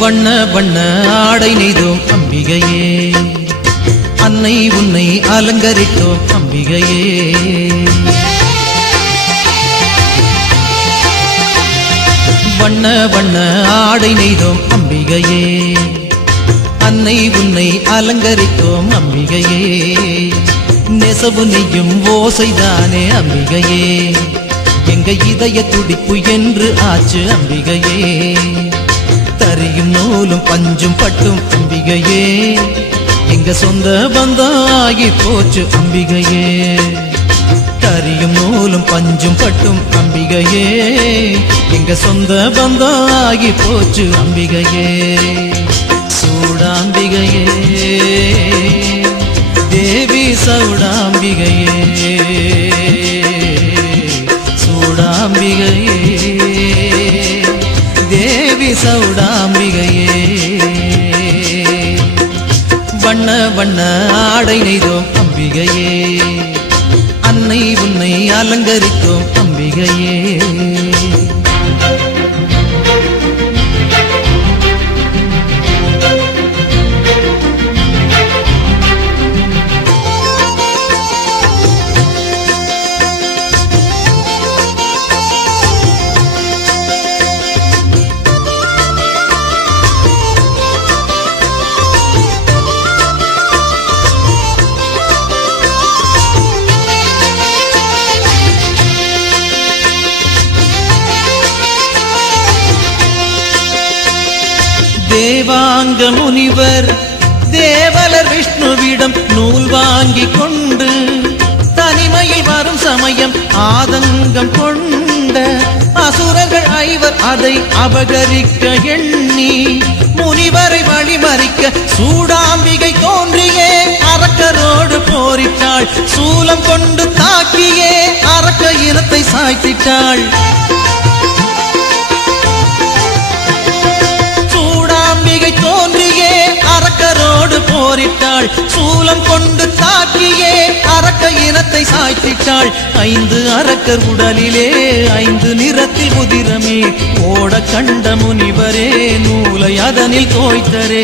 வண்ண வண்ண ஆடை நெய்தோம் அம்பிகையே, அன்னை உன்னை அலங்கரித்தோம் அம்பிகையே. வண்ண வண்ண ஆடை நெய்தோம் அம்பிகையே, அன்னை உன்னை அலங்கரித்தோம் அம்பிகையே. நெசவு நெய்யும் ஓசைதானே அம்பிகையே, எங்க இதய துடிப்பு என்று ஆச்சு அம்பிகையே. தரியும் நூலும் பஞ்சும் பட்டும் அம்பிகையே, எங்க சொந்த பந்தம் ஆகி போச்சு அம்பிகையே. தரியும் நூலும் பஞ்சும் பட்டும் அம்பிகையே, எங்க சொந்த பந்தம் ஆகி போச்சு அம்பிகையே. சூடாம்பிகையே தேவி சௌடாம்பிகையே, சூடாம்பிகையே தேவி சௌடாம்பிகையே. வண்ண வண்ண ஆடை நெய்தோம் அம்பிகையே, அன்னை உன்னை அலங்கரித்தோம் அம்பிகையே. தேவாங்க முனிவர் தேவலர் விஷ்ணுவிடம் நூல் வாங்கி கொண்டு தனிமையில் வரும் சமயம் ஆதங்கம் கொண்ட அசுரர்கள் ஐவர் அதை அபகரிக்க எண்ணி முனிவரை வழிமறிக்க சூடாம்பிகை தோன்றியே அரக்கரோடு போரிட்டாள். சூலம் கொண்டு தாக்கியே அரக்க இனத்தை சாய்த்திட்டாள். தோன்றியே அரக்கரோடு போரிட்டாள். சூலம் கொண்டு தாக்கியே அரக்க இனத்தை சாய்த்திட்டாள். 5 அரக்கர் உடலிலே 5 நிறத்தில் உதிரமே ஓட கண்ட முனிவரே, நூலை அதனில் தோய்த்தரே.